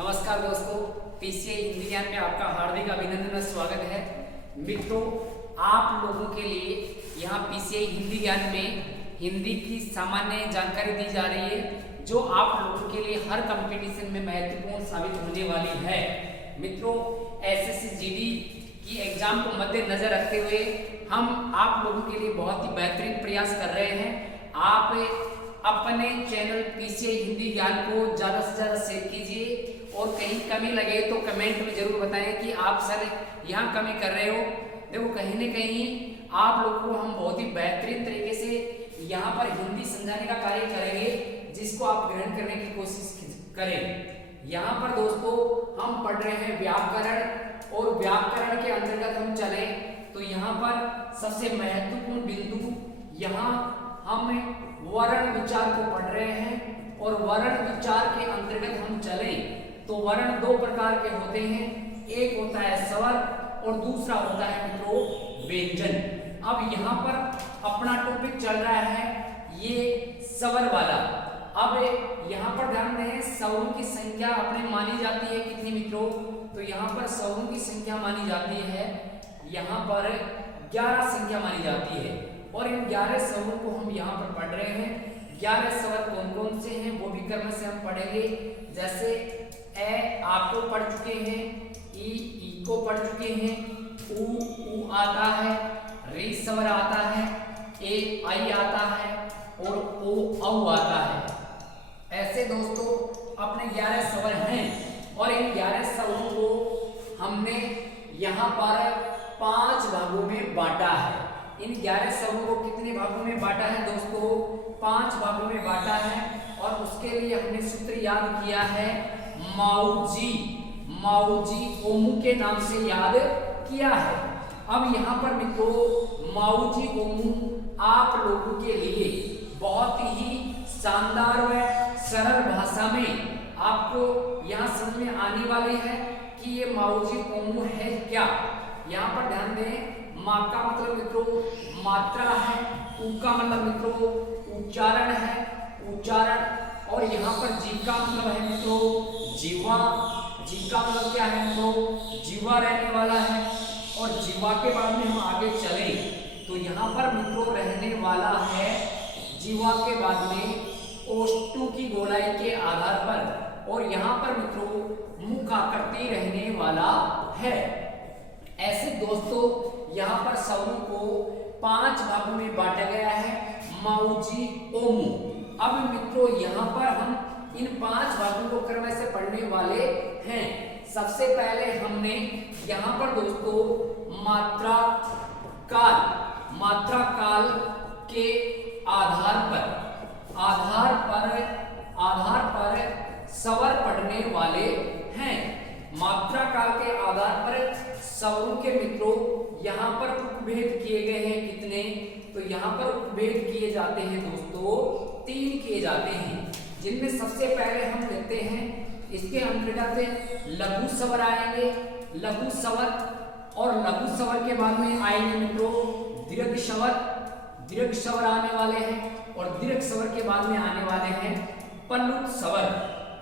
नमस्कार दोस्तों, पीसीआई हिंदी ज्ञान में आपका हार्दिक अभिनंदन और स्वागत है। मित्रों, आप लोगों के लिए यहाँ पीसीआई हिंदी ज्ञान में हिंदी की सामान्य जानकारी दी जा रही है, जो आप लोगों के लिए हर कंपटीशन में महत्वपूर्ण साबित होने वाली है। मित्रों, एसएससी जीडी की एग्जाम को मद्देनजर रखते हुए हम आप लोगों के लिए बहुत ही बेहतरीन प्रयास कर रहे हैं। आप अपने चैनल पीसीआई हिंदी ज्ञान को ज़्यादा से ज़्यादा शेयर कीजिए और कहीं कमी लगे तो कमेंट में जरूर बताएं कि आप सर यहाँ कमी कर रहे हो। देखो, कहीं न कहीं आप लोगों को हम बहुत ही बेहतरीन तरीके से यहाँ पर हिंदी समझाने का कार्य करेंगे, जिसको आप ग्रहण करने की कोशिश करें। यहाँ पर दोस्तों हम पढ़ रहे हैं व्याकरण, और व्याकरण के अंतर्गत हम चले तो यहाँ पर सबसे महत्वपूर्ण बिंदु यहाँ हम वर्ण विचार को पढ़ रहे हैं। और वर्ण विचार के अंतर्गत हम चले तो वर्ण दो प्रकार के होते हैं, एक होता है स्वर और दूसरा होता है मित्रों व्यंजन। अब यहाँ पर अपना टॉपिक चल रहा है ये स्वर वाला। अब यहाँ पर ध्यान दें, स्वरों की संख्या अपने मानी जाती है कितनी मित्रों? तो यहाँ पर स्वरों की संख्या मानी जाती है, यहाँ पर 11 संख्या मानी जाती है। और इन 11 स्वरों को हम यहाँ पर पढ़ रहे हैं। 11 स्वर कौन कौन से हैं वो भी क्रम से हम पढ़ेंगे। जैसे ए आपको पढ़ चुके हैं, ई को पढ़ चुके हैं, ऊ आता है, री स्वर आता है, ए आई आता है और ओ औ आता है। ऐसे दोस्तों अपने 11 स्वर हैं और इन 11 स्वरों को हमने यहाँ पर 5 भागों में बांटा है। इन 11 स्वरों को कितने भागों में बांटा है दोस्तों? 5 भागों में बांटा है। और उसके लिए हमने सूत्र याद किया है माऊजी ओमू के नाम से याद किया है। अब यहाँ पर मित्रों माऊजी ओमू आप लोगों के लिए बहुत ही शानदार व सरल भाषा में आपको यहाँ समझ में आने वाली है कि ये माऊजी ओमू है क्या। यहाँ पर ध्यान दें, मा का मतलब मित्रों मात्रा है, उ का मतलब मित्रों उच्चारण है, उच्चारण। और यहाँ पर जी का मतलब है मित्रों जीवा, जी का मतलब क्या है मित्रों? जीवा रहने वाला है। और जीवा के बाद में हम आगे चले तो यहाँ पर मित्रों रहने वाला है जीवा के बाद में ओष्ठों की गोलाई के आधार पर। और यहाँ पर मित्रों मुख आकृति रहने वाला है। ऐसे दोस्तों यहाँ पर स्वरों को 5 भागों में बांटा गया है, माऊजी ओमू। अब मित्रों यहाँ पर हम इन 5 भागों को क्रम से पढ़ने वाले हैं। सबसे पहले हमने यहाँ पर दोस्तों मात्रा काल के आधार पर स्वर पढ़ने वाले हैं। मात्रा काल के आधार पर स्वरों के मित्रों यहाँ पर उपभेद किए गए हैं कितने? तो यहाँ पर उपभेद किए जाते हैं दोस्तों 3 किए जाते हैं, जिनमें सबसे पहले हम लेते हैं इसके अंतर्गत लघु स्वर आएंगे, लघु स्वर। और लघु स्वर के बाद में आएंगे मित्रों दीर्घ स्वर आने वाले हैं। और दीर्घ स्वर के बाद में आने वाले हैं प्लुत स्वर।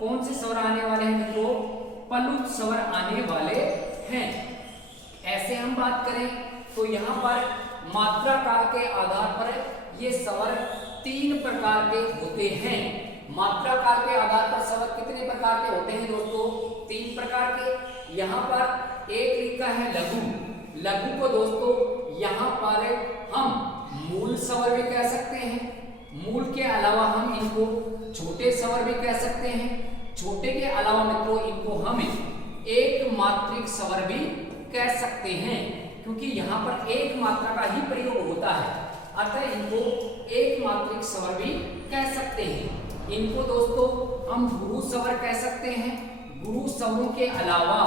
कौन से स्वर आने वाले हैं मित्रों? प्लुत स्वर आने वाले हैं। ऐसे हम बात करें तो यहाँ पर मात्रा काल के आधार पर ये स्वर 3 प्रकार के होते हैं। मात्रा काल के आधार पर स्वर कितने प्रकार के होते हैं दोस्तों? 3 प्रकार के। यहाँ पर एक लिखा है लघु को दोस्तों यहाँ पर हम मूल स्वर भी कह सकते हैं। मूल के अलावा हम इनको छोटे स्वर भी कह सकते हैं। छोटे के अलावा मित्रों इनको हम एक मात्रिक स्वर भी कह सकते हैं, क्योंकि यहाँ पर एक मात्रा का ही प्रयोग होता है, अतः इनको एक मात्रिक स्वर भी कह सकते हैं। इनको दोस्तों हम गुरु स्वर कह सकते हैं। गुरु स्वरों के अलावा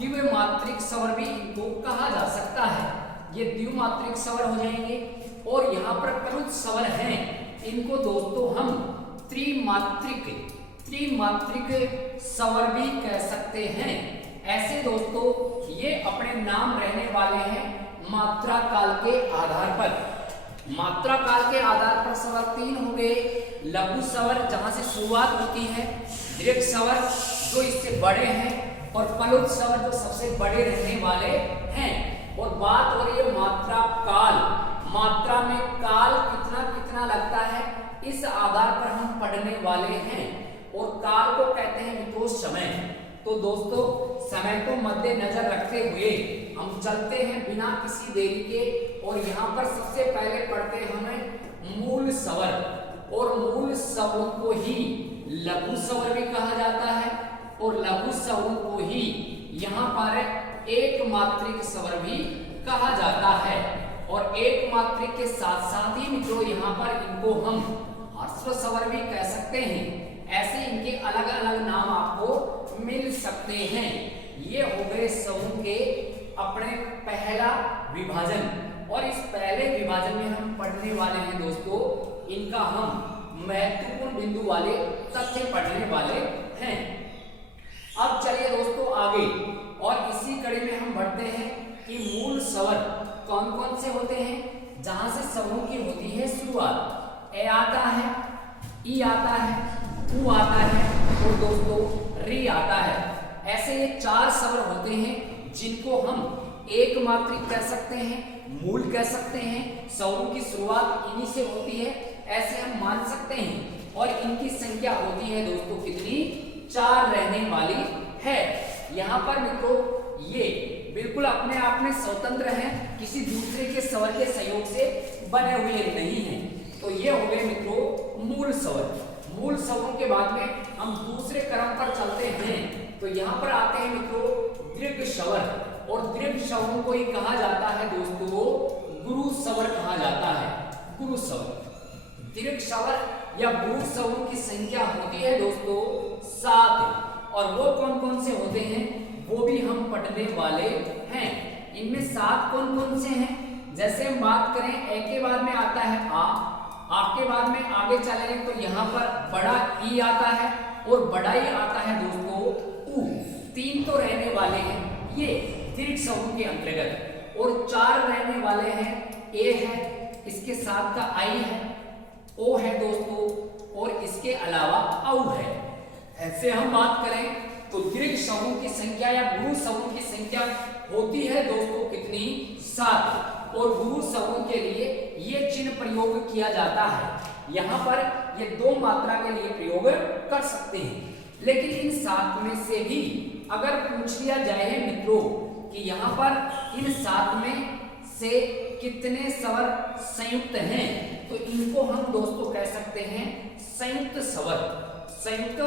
द्विमात्रिक स्वर भी इनको कहा जा सकता है। ये द्विमात्रिक स्वर हो जाएंगे। और यहाँ पर प्लुत स्वर हैं, इनको दोस्तों हम त्रिमात्रिक स्वर भी कह सकते हैं। ऐसे दोस्तों ये अपने नाम रहने वाले हैं मात्रा काल के आधार पर। मात्रा काल के आधार पर स्वर 3 हो गए। लघु स्वर जहां से शुरुआत होती है, दीर्घ स्वर, जो इससे बड़े हैं और पलुत स्वर जो सबसे बड़े रहने वाले हैं। और बात हो रही है मात्रा काल, मात्रा में काल कितना कितना लगता है इस आधार पर हम पढ़ने वाले हैं। और काल को कहते हैं मित्रों समय। तो दोस्तों समय को मद्देनजर रखते हुए हम चलते हैं बिना किसी देरी के। और यहाँ पर सबसे पहले पढ़ते हैं हमें मूल स्वर। और मूल स्वरों को ही लघु स्वर भी कहा जाता है और लघु स्वरों को ही यहाँ पर एक मात्रिक स्वर भी कहा जाता है। और एक मात्रिक के साथ साथ ही मित्रों यहाँ पर इनको हम ह्रस्व स्वर भी कह सकते हैं। ऐसे इनके अलग अलग नाम आपको मिल सकते हैं। ये हो गए स्वरों के अपने पहला विभाजन। और इस पहले विभाजन में हम पढ़ने वाले हैं दोस्तों, इनका हम महत्वपूर्ण बिंदु वाले तथ्य पढ़ने वाले हैं। अब चलिए दोस्तों आगे और इसी कड़ी में हम बढ़ते हैं कि मूल स्वर कौन कौन से होते हैं, जहां से स्वरों की होती है शुरुआत। ए आता है, ई आता है, उ आता है और दोस्तों री आता है। ऐसे ये 4 स्वर होते हैं जिनको हम एक मात्रिक कह सकते हैं, मूल कह सकते हैं। स्वरों की शुरुआत इन्हीं से होती है, ऐसे हम मान सकते हैं। और इनकी संख्या होती है दोस्तों कितनी, 4 रहने वाली है। यहाँ पर मित्रों ये बिल्कुल अपने आप में स्वतंत्र हैं, किसी दूसरे के स्वर के सहयोग से बने हुए नहीं हैं। तो ये हो गए मित्रों मूल स्वर। मूल स्वरों के बाद में हम दूसरे क्रम पर चलते हैं। तो यहाँ पर आते हैं मित्रों दीर्घ स्वर। और दीर्घ स्वरों को ही कहा जाता है दोस्तों गुरु स्वर कहा जाता है, गुरु स्वर। दीर्घ स्वर या गुरु स्वरों की संख्या होती है दोस्तों 7। और वो कौन कौन से होते हैं वो भी हम पढ़ने वाले हैं। इनमें 7 कौन कौन से हैं, जैसे हम बात करें ए के बाद में आता है आ के बाद में आगे चलेंगे तो यहाँ पर बड़ा ई आता है और बड़ा ई आता है दोस्तों उ। 3 तो रहने वाले हैं ये दीर्घ स्वरों के अंतर्गत। और 4 रहने वाले हैं, ए है, इसके साथ का आई है, ओ है दोस्तों, और इसके अलावा औ है। ऐसे हम बात करें तो दीर्घ स्वरों की संख्या या गुरु स्वरों की संख्या होती है दोस्तों कितनी, 7। और गुरु स्वरों के लिए ये चिन्ह प्रयोग किया जाता है। यहाँ पर ये 2 मात्रा के लिए प्रयोग कर सकते हैं। लेकिन इन 7 में से भी अगर पूछ लिया जाए मित्रों कि यहाँ पर इन 7 में से कितने स्वर संयुक्त हैं, तो इनको हम दोस्तों कह सकते हैं संयुक्त स्वर। संयुक्त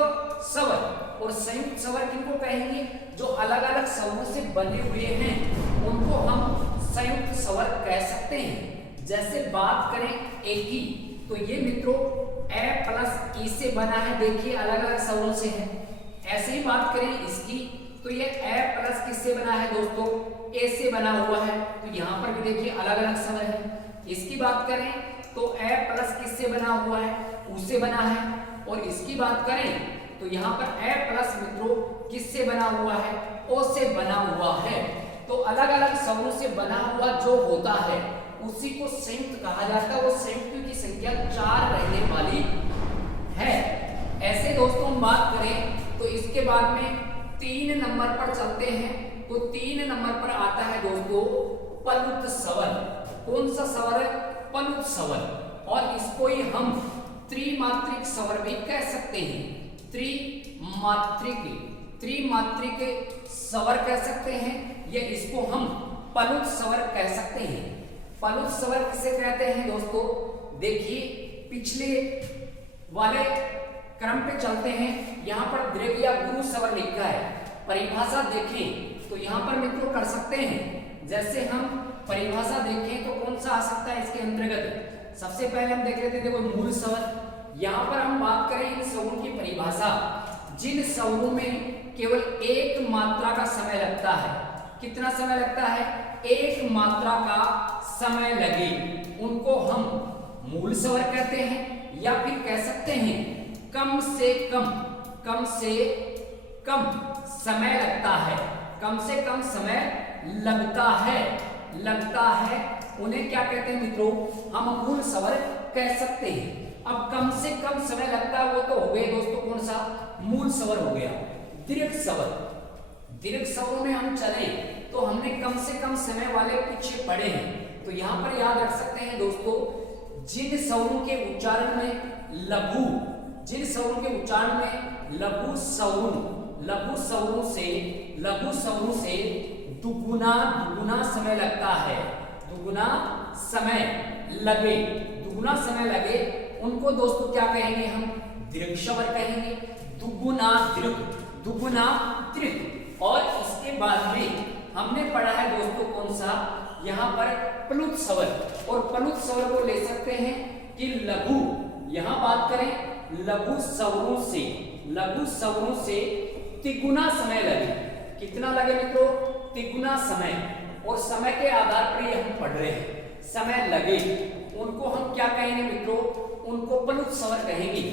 स्वर। और संयुक्त स्वर किनको कहेंगे, जो अलग अलग स्वरों से बने हुए हैं उनको हम संयुक्त स्वर कह सकते हैं। जैसे बात करें एक की, तो ये मित्रों ए प्लस ई से बना है, देखिए अलग अलग स्वरों से है। ऐसे ही बात करें इसकी, तो ये ए प्लस किससे बना है दोस्तों, ए से बना हुआ है, तो यहाँ पर भी देखिए अलग अलग स्वर है। इसकी बात करें तो ए प्लस किससे बना हुआ है, उ से बना है। और इसकी बात करें तो यहाँ पर ए प्लस मित्रों किससे बना हुआ है, ओ से बना हुआ है। तो अलग अलग स्वरों से बना हुआ जो होता है उसी को संयुक्त कहा जाता है। वो संयुक्त की संख्या 4 रहने वाली है। ऐसे दोस्तों हम बात करें तो इसके बाद में 3 नंबर पर चलते हैं। तो 3 नंबर पर आता है दोस्तों पलुत स्वर। कौन सा स्वर है, पलुत स्वर। और इसको ही हम त्रिमात्रिक स्वर भी कह सकते हैं। त्रिमात्रिक स्वर कह सकते हैं, या इसको हम पलुत स्वर कह सकते हैं। पलुत स्वर किसे कहते हैं दोस्तों, देखिए पिछले वाले क्रम पे चलते हैं। यहाँ पर दीर्घ या गुरु स्वर लिखा है। परिभाषा देखें तो यहाँ पर मित्रों कर सकते हैं। जैसे हम परिभाषा देखें तो कौन सा आ सकता है इसके अंतर्गत, सबसे पहले हम देख लेते हैं देखो मूल स्वर। यहाँ पर हम बात करें इन स्वरों की परिभाषा, जिन स्वरों में केवल एक मात्रा का समय लगता है। कितना समय लगता है, एक मात्रा का समय लगे, उनको हम मूल स्वर कहते हैं। या फिर कह सकते हैं कम से कम समय लगता है, कम से कम समय लगता है, उन्हें क्या कहते हैं मित्रों, हम मूल स्वर कह सकते हैं। अब कम से कम समय लगता है वो तो हो गए दोस्तों कौन सा, मूल स्वर हो गया। दीर्घ स्वर। दीर्घ स्वरों में हम चले तो हमने कम से कम समय वाले पीछे पढ़े हैं, तो यहाँ पर याद रख सकते हैं दोस्तों, जिन स्वरों के उच्चारण में लघु, जिन स्वरों के उच्चारण में लघु स्वरों से दुगुना समय लगता है, दुगुना समय लगे, उनको दोस्तों क्या कहेंगे हम? दीर्घ स्वर कहेंगे। दुगुना दीर्घ। और इसके बाद में हमने पढ़ा है दोस्तों कौन सा? यहाँ पर प्लुत स्वर, और प्लुत स्वर को ले सकते हैं कि लघु, यहाँ बात करें लघु स्वरों से तिगुना समय लगे। कितना लगे मित्रों? तिगुना समय। और समय के आधार पर ये हम पढ़ रहे हैं, समय लगे, उनको हम क्या कहेंगे मित्रों? उनको प्लुत स्वर कहेंगे।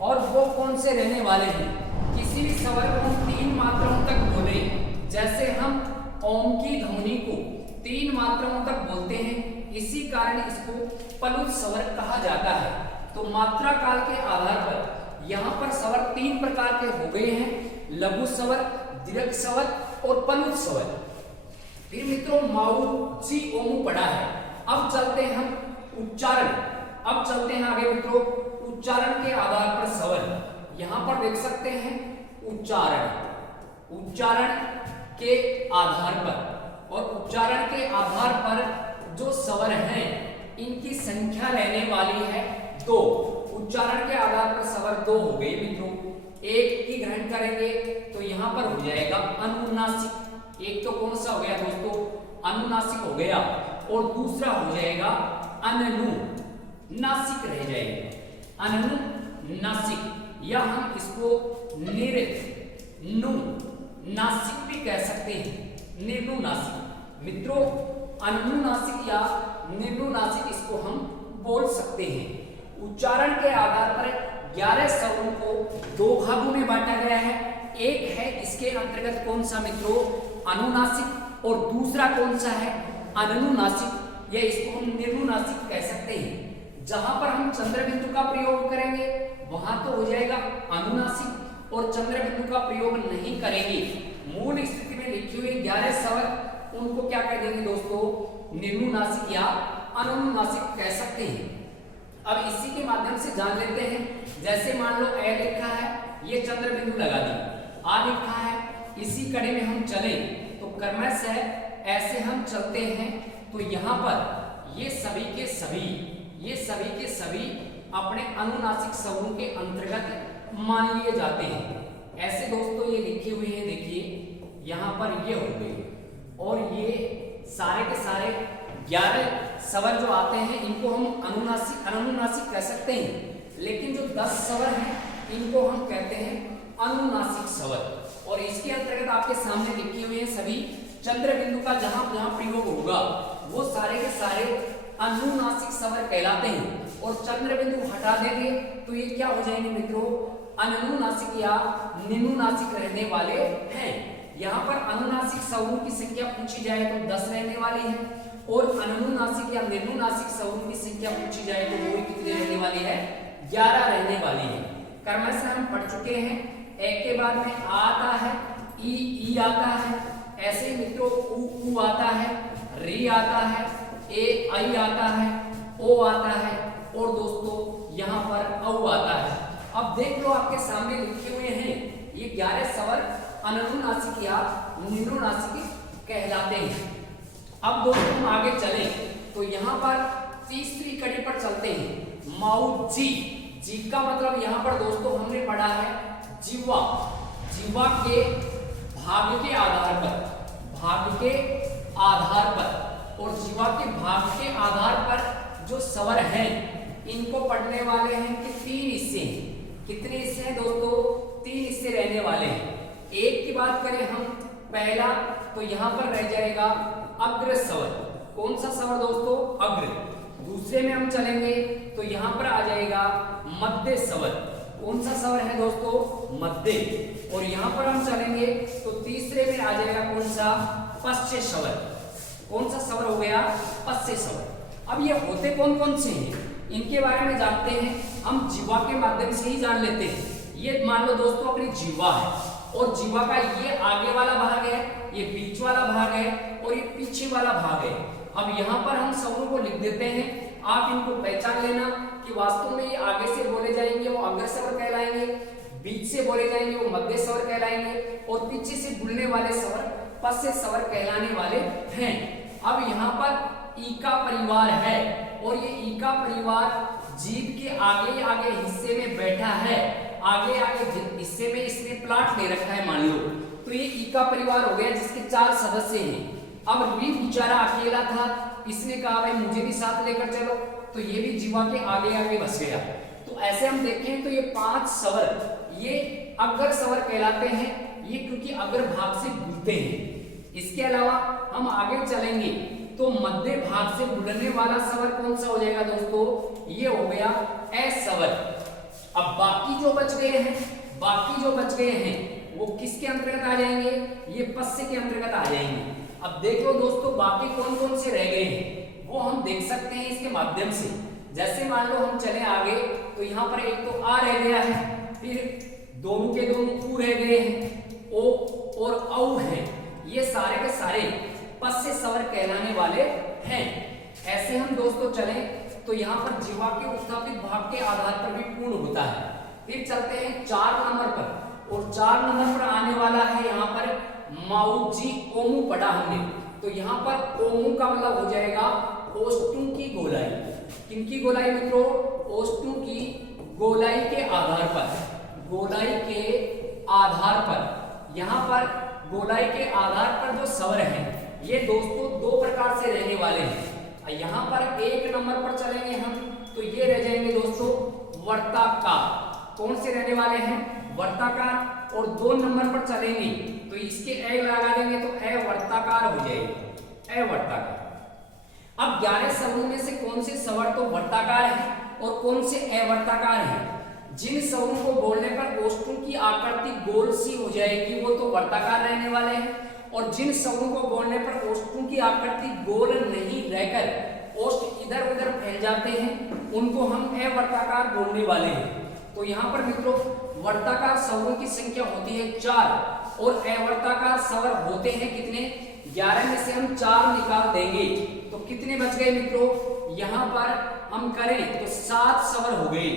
और वो कौन से रहने वाले हैं? किसी भी स्वर को हम 3 मात्राओं तक बोले, जैसे हम ओम की ध्वनि को 3 मात्राओं तक बोलते हैं, इसी कारण इसको प्लुत स्वर कहा जाता है। तो मात्रा काल के आधार पर यहाँ पर स्वर 3 प्रकार के हो गए हैं, लघु स्वर, दीर्घ स्वर और प्लुत स्वर। फिर मित्रों माऊ ची ओमू पढ़ा है। अब चलते हैं हम उच्चारण, अब चलते हैं आगे मित्रों उच्चारण के आधार पर स्वर। यहाँ पर देख सकते हैं उच्चारण के आधार पर, और उच्चारण के आधार पर जो स्वर हैं इनकी संख्या रहने वाली है 2। उच्चारण के आधार पर स्वर 2 हो गए मित्रों। एक की ग्रहण करेंगे तो यहाँ पर हो जाएगा अनुनासिक। एक तो कौन सा हो गया दोस्तों? अनुनासिक हो गया, और दूसरा हो जाएगा अनुनासिक रह जाएगा, अनुनासिक, या हम इसको नासिक भी कह सकते हैं, निर्नुनासिक। मित्रों अनुनासिक या निर्नुनासिक इसको हम बोल सकते हैं। उच्चारण के आधार पर 11 स्वरों को 2 भागों में बांटा गया है। एक है इसके अंतर्गत कौन सा मित्रों? अनुनासिक, और दूसरा कौन सा है? अनुनासिक, या इसको हम निर्नुनासिक कह सकते हैं। जहां पर हम चंद्र बिंदु का प्रयोग करेंगे वहां तो हो जाएगा अनुनासिक, और चंद्र बिंदु का प्रयोग नहीं करेंगे। मूल स्थिति में लिखी हुई 11 स्वर उनको क्या कह देंगे दोस्तों? निर्नुनासिक या अनुनासिक कह सकते हैं। अब इसी के माध्यम से जान लेते हैं, जैसे मान लो ए लिखा है, ये चंद्र बिंदु लगा दी, आ लिखा है, इसी कड़ी में हम चले तो क्रमशः ऐसे हम चलते हैं, तो यहाँ पर ये सभी के सभी अपने अनुनासिक स्वरों के अंतर्गत मान लिए जाते हैं। ऐसे दोस्तों ये लिखे हुए हैं, देखिए यहाँ पर ये हो गए, और ये सारे के सारे 11 स्वर जो आते हैं इनको हम अनुनासिक कह सकते हैं। लेकिन जो 10 स्वर हैं इनको हम कहते हैं अनुनासिक स्वर। और इसके अंतर्गत आपके सामने लिखे हुए हैं सभी चंद्र बिंदु का जहां जहां प्रयोग होगा वो सारे के सारे अनुनासिक स्वर कहलाते हैं। और चंद्र बिंदु हटा देंगे तो ये क्या हो जाएंगे मित्रों? अनुनासिक या निम्नुनासिक रहने वाले हैं। यहाँ पर अनुनासिक स्वरों की संख्या पूछी जाए तो 10 रहने वाली है, और अनुनासिक या निर्नुनासिक स्वरों की संख्या पूछी जाए तो वो कितनी रहने वाली है? 11 रहने वाली है। क्रमशः हम पढ़ चुके हैं। एक के बाद में आ आता है, ई आता है, ऐसे ही मित्रों उ आता है, री आता है, ए आई आता है, ओ आता है, और दोस्तों यहाँ पर औ आता है। अब देख लो आपके सामने लिखे हुए हैं ये 11 स्वर अनुनासिक या निम्नुनासिक कहलाते हैं। अब दोस्तों हम आगे चले तो यहाँ पर तीसरी कड़ी पर चलते हैं। माउ जी, जी का मतलब यहाँ पर दोस्तों हमने पढ़ा है जीवा, जीवा के भाग के आधार पर, और जीवा के भाग के आधार पर जो स्वर हैं इनको पढ़ने वाले हैं कि 3 हिस्से हैं। कितने हिस्से हैं दोस्तों? 3 हिस्से रहने वाले हैं। एक की बात करें हम, पहला तो यहाँ पर रह जाएगा अग्र स्वर। कौन सा स्वर दोस्तों? अग्र। दूसरे में हम चलेंगे तो यहाँ पर आ जाएगा मध्य स्वर। कौन सा स्वर है दोस्तों? मध्य। और यहाँ पर हम चलेंगे तो तीसरे में आ जाएगा कौन सा? पश्च स्वर। कौन सा स्वर हो गया? पश्च स्वर। अब ये होते कौन कौन से हैं इनके बारे में जानते हैं हम, जीवा के माध्यम से ही जान लेते हैं। ये मान लो दोस्तों अपनी जीवा है, और जीवा का ये आगे वाला भाग है, ये बीच वाला भाग है और ये पीछे वाला भाग है। अब यहाँ पर हम स्वरों को लिख देते हैं, आप इनको पहचान लेना कि वास्तव में ये आगे से बोले जाएंगे वो अग्र स्वर कहलाएंगे, बीच से बोले जाएंगे वो मध्य स्वर कहलाएंगे और पीछे से बोलने वाले स्वर पश्य स्वर कहलाने वाले हैं। अब यहाँ पर ई का परिवार है और ये ई का परिवार जीभ के आगे आगे हिस्से में बैठा है, आगे आगे हिस्से में इसने प्लाट ले रखा है मान लो, तो ये ई का परिवार हो गया जिसके 4 सदस्य हैं। अब री बेचारा अकेला था, इसने कहा भाई मुझे भी साथ लेकर चलो, तो ये भी जीवा के आगे आगे बस गया। तो ऐसे हम देखें तो ये 5 स्वर ये अग्र स्वर कहलाते हैं, ये क्योंकि अग्र भाग से बुलते हैं। इसके अलावा हम आगे चलेंगे तो मध्य भाग से बुलने वाला स्वर कौन सा हो जाएगा दोस्तों, ये हो गया ए स्वर। अब बाकी जो बच गए हैं वो किसके अंतर्गत आ जाएंगे, ये पश्य के अंतर्गत आ जाएंगे। अब देख लो दोस्तों बाकी कौन कौन से रह गए हैं वो हम देख सकते हैं इसके माध्यम से। जैसे मान लो हम चले आगे तो यहाँ पर एक तो आ रह गया है, फिर दोनों के दोनों ऊ रह गए हैं, ओ और औ है, ये सारे के सारे पश्य स्वर कहलाने वाले हैं। ऐसे हम दोस्तों चलें तो यहाँ पर जीवा के उत्थापित भाग के आधार पर भी पूर्ण होता है। फिर चलते हैं 4 नंबर पर, और 4 नंबर पर आने वाला है यहाँ पर माऊजी ओमू पढ़ा हमने, तो यहाँ पर ओमू का मतलब हो जाएगा ओष्ठों की गोलाई। किनकी गोलाई मित्रों, ओष्ठों की गोलाई के आधार पर, गोलाई के आधार पर यहाँ पर गोलाई के आधार पर जो स्वर हैं ये दोस्तों 2 प्रकार से रहने वाले हैं। यहाँ पर 1 नंबर पर चलेंगे हम तो ये रह जाएंगे दोस्तों वर्ताकार। कौन से रहने वाले हैं, वर्ताकार। और 2 नंबर पर चलेंगे तो इसके ए लगा देंगे तो ए वर्ताकार हो जाएगा, ए वर्ताकार। अब 11 स्वरों में से कौन से स्वर तो वर्ताकार है और कौन से अवर्ताकार है। जिन स्वरों को बोलने पर ओष्ठों की आकृति गोल सी हो जाएगी वो तो वर्ताकार रहने वाले हैं, और जिन स्वरों को बोलने पर ओष्ठों की आकृति गोल नहीं रहकर ओष्ठ इधर उधर फैल जाते हैं उनको हम अवर्ताकार बोलने वाले हैं। तो यहाँ पर मित्रों वर्ताकार स्वरों की संख्या होती है 4 और अवर्ताकार स्वर होते हैं कितने, 11 में से हम 4 निकाल देंगे तो कितने बच गए मित्रों, यहाँ पर हम करें तो 7 स्वर हो गए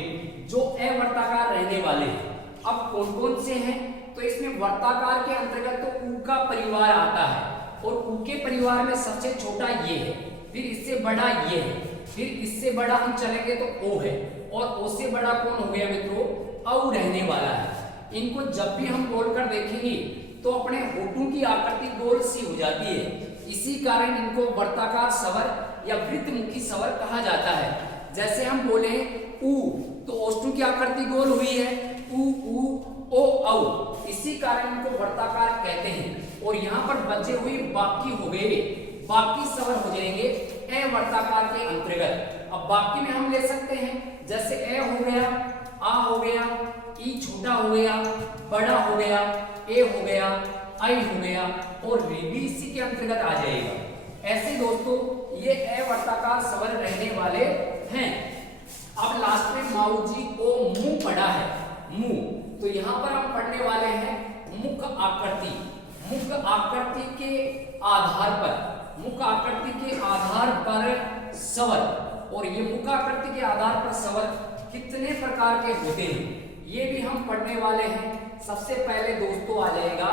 जो अवर्ताकार रहने वाले हैं। अब कौन कौन से हैं, तो इसमें वर्ताकार के अंतर्गत तो ऊ का परिवार आता है और ऊ के परिवार में सबसे छोटा ये है, फिर इससे बड़ा ये है, फिर इससे बड़ा हम चलेंगे तो ओ है, और ओ से बड़ा कौन हो गया मित्रों, औ रहने वाला है। इनको जब भी हम बोलकर देखेंगे तो अपने होठों की आकृति गोल सी हो जाती है, इसी कारण इनको वर्ताकार स्वर या वृत्तमुखी स्वर कहा जाता है। जैसे हम बोले ऊ तो ओष्ठों की आकृति गोल हुई है, ऊ ऊ ओ औ, इसी कारण इनको वर्ताकार कहते हैं। और यहाँ पर बचे हुए बाकी हो गए, बाकी स्वर हो जाएंगे अवर्ताकार के अंतर्गत। अब बाकी में हम ले सकते हैं जैसे ए हो गया, आ हो गया, ई छोटा हो गया, बड़ा हो गया, ए हो गया, आई हो गया और री भी इसी के अंतर्गत आ जाएगा। ऐसे दोस्तों ये अवर्ताकार स्वर रहने वाले हैं। अब लास्ट में माऊजी ओ मुंह पढ़ा है, मुंह, तो यहाँ पर हम पढ़ने वाले हैं मुख आकृति। मुख आकृति के आधार पर, मुख आकृति के आधार पर स्वर, और ये मुख आकृति के आधार पर स्वर कितने प्रकार के होते हैं ये भी हम पढ़ने वाले हैं। सबसे पहले दोस्तों आ जाएगा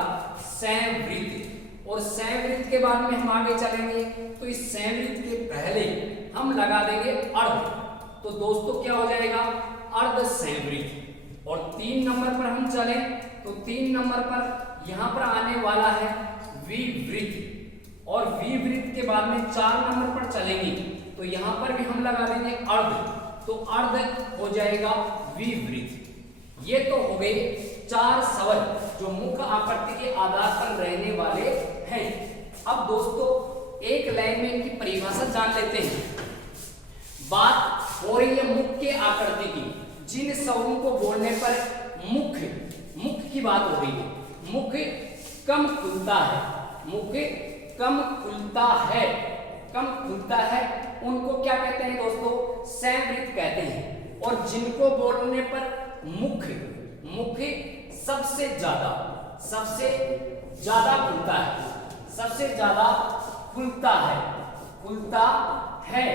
संवृत्त, और संवृत्त के बाद में हम आगे चलेंगे तो इस संवृत्त के पहले हम लगा देंगे अर्ध, तो दोस्तों क्या हो जाएगा अर्ध संवृत्त। और 3 नंबर पर हम चलें तो 3 नंबर पर यहाँ पर आने वाला है विवृत्त, और विवृत्त के बाद में 4 नंबर पर चलेंगे तो यहाँ पर भी हम लगा देंगे अर्ध, तो अर्ध हो जाएगा विवृत्त। ये तो हो गए 4 स्वर जो मुख आकृति के आधार पर रहने वाले हैं। अब दोस्तों एक लाइन में इनकी परिभाषा जान लेते हैं। बात हो रही है मुख के आकृति की, जिन स्वरों को बोलने पर मुख की बात हो रही है, मुख कम खुलता है, मुख कम खुलता है, कम खुलता है, उनको क्या कहते हैं दोस्तों संवृत्त कहते हैं। और जिनको बोलने पर मुख सबसे ज्यादा सबसे ज्यादा खुलता है, सबसे ज्यादा खुलता है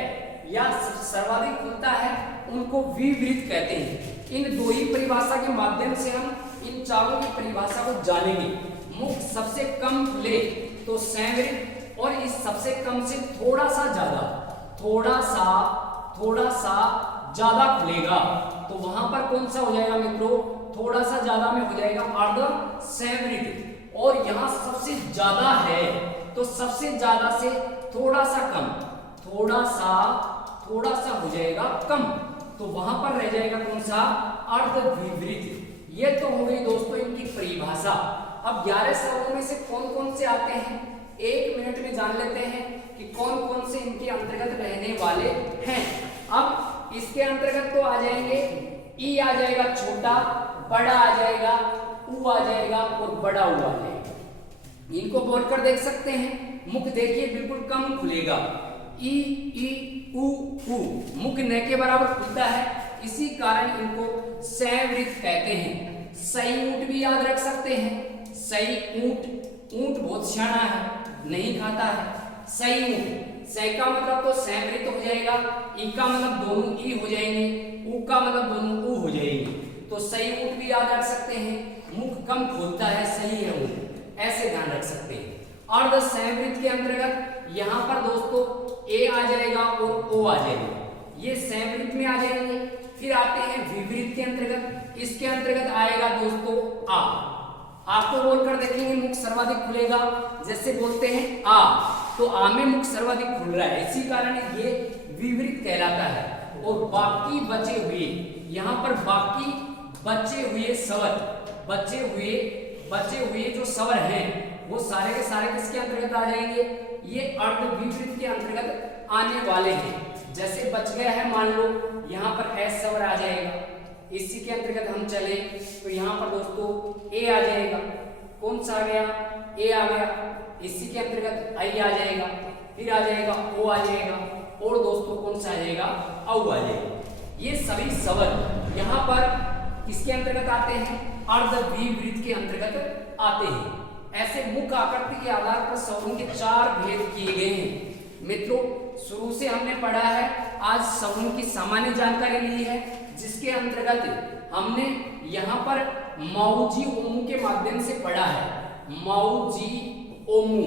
या सर्वाधिक खुलता है, उनको विवृत कहते हैं। इन दो ही परिभाषा के माध्यम से हम इन चारों की परिभाषा को जानेंगे। मुख सबसे कम खुले तो संवृत, और इस सबसे कम से थोड़ा सा ज्यादा खुलेगा तो वहां पर कौन सा हो जाएगा मित्रों, थोड़ा सा ज्यादा में हो जाएगा अर्ध संवृत। और यहां सबसे ज्यादा है तो सबसे ज्यादा से थोड़ा सा कम, थोड़ा सा हो जाएगा कम, तो वहां पर रह जाएगा कौन सा, अर्धविवृत। ये तो हो गई दोस्तों इनकी परिभाषा। अब 11 स्वरों में से कौन कौन से आते हैं, 1 मिनट में जान लेते हैं कि कौन कौन से इनके अंतर्गत रहने वाले हैं। अब इसके अंतर्गत तो आ जाएंगे, ई आ जाएगा छोटा, बड़ा आ जाएगा, ऊ आ जाएगा और बड़ा ऊ आ जाएगा। इनको बोलकर देख सकते हैं। मुख देखिए बिल्कुल कम खुलेगा, ई ऊ ऊ, मुख न के बराबर खुलता है, इसी कारण इनको संवृत कहते हैं। सही ऊंट भी याद रख सकते हैं, सही ऊंट बहुत सियाना है, नहीं खाता है। सही ऊंट, सही का मतलब तो संवृत हो जाएगा, ई का मतलब दोनों ई हो जाएंगे, ऊ का मतलब दोनों ऊ हो जाएंगे, तो सही ऊंट भी याद रख सकते हैं। मुख कम खोलता है, सही है ऊंट, ऐसे ध्यान रख सकते हैं। अर्ध संवृत के अंतर्गत यहाँ पर दोस्तों ए आ जाएगा और ओ आ जाएगा, ये संवृत में आ जाएंगे। फिर आते हैं विवृत के अंतर्गत, इसके अंतर्गत आएगा दोस्तों आ। आपको बोलकर देखेंगे मुख सर्वाधिक खुलेगा, जैसे बोलते हैं आ, तो आ में मुख सर्वाधिक खुल रहा है, इसी कारण ये विवृत कहलाता है। और बाकी बचे हुए, यहाँ पर बाकी बचे हुए स्वर, बचे हुए जो स्वर हैं वो सारे के सारे किसके अंतर्गत आ जाएंगे, ये अर्धविवृत के अंतर्गत आने वाले हैं। जैसे बच गया है मान लो यहाँ पर एस स्वर आ जाएगा, इसी के अंतर्गत हम चले तो यहाँ पर दोस्तों ए आ जाएगा, कौन सा आ गया, ए आ गया, इसी के अंतर्गत आई आ जाएगा, फिर आ जाएगा ओ आ जाएगा, और दोस्तों कौन सा आ जाएगा, औ आ जाएगा। ये सभी स्वर यहाँ पर किसके अंतर्गत आते हैं, अर्धविवृत के अंतर्गत आते हैं। ऐसे मुख आकृति के आधार पर स्वरों के 4 भेद किए गए हैं। मित्रों शुरू से हमने पढ़ा है, आज स्वरों की सामान्य जानकारी ली है, जिसके अंतर्गत हमने यहाँ पर मौजी ओमू के माध्यम से पढ़ा है। मौजी ओमू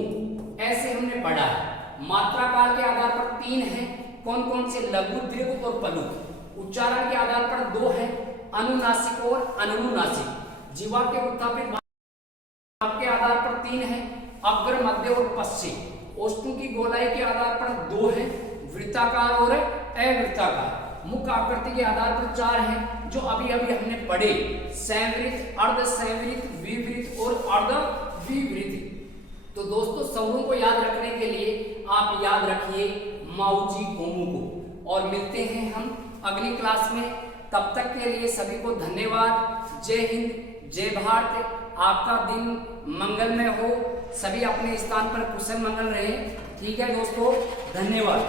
ऐसे हमने पढ़ा है। मात्रा काल के आधार पर 3 हैं, कौन कौन से, लघु, दीर्घ और पलुत। उच्चारण के आधार पर 2 हैं, अनुनासिक और अनुनासिक। जीवा के उत्थापित के आधार पर 3 हैं, अग्र, मध्य और पश्चिम। ओष्ठों की गोलाई के आधार पर 2 हैं, वृत्ताकार और अवृत्ताकार। मुख आकृति के आधार पर 4 हैं, जो अभी हमने पढ़े, संवृत, अर्ध संवृत, विवृत और अर्धविवृत। तो दोस्तों स्वरों को याद रखने के लिए आप याद रखिए मौजी ओमू को, और मिलते हैं हम अगली क्लास में। तब तक के लिए सभी को धन्यवाद। जय हिंद, जय भारत। आपका दिन मंगलमय हो, सभी अपने स्थान पर कुशल मंगल रहे। ठीक है दोस्तों, धन्यवाद।